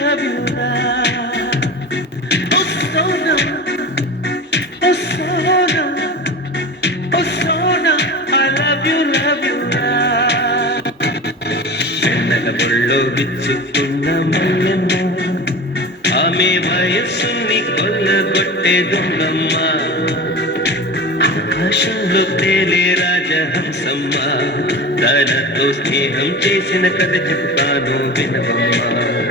love you now. Oh Sona, oh Sona, oh Sona, I love you now. వెన్నెల ఒళ్ళో విచ్చుకున్న మల్లెమ్మ, ఆమె వయస్సుని కొల్లగొట్టే దొంగమ్మ, ఆకాశంలో తేలే రాజహంసమ్మ, తనతో స్నేహం చేసిన కథ చెప్తాను వినవమ్మ.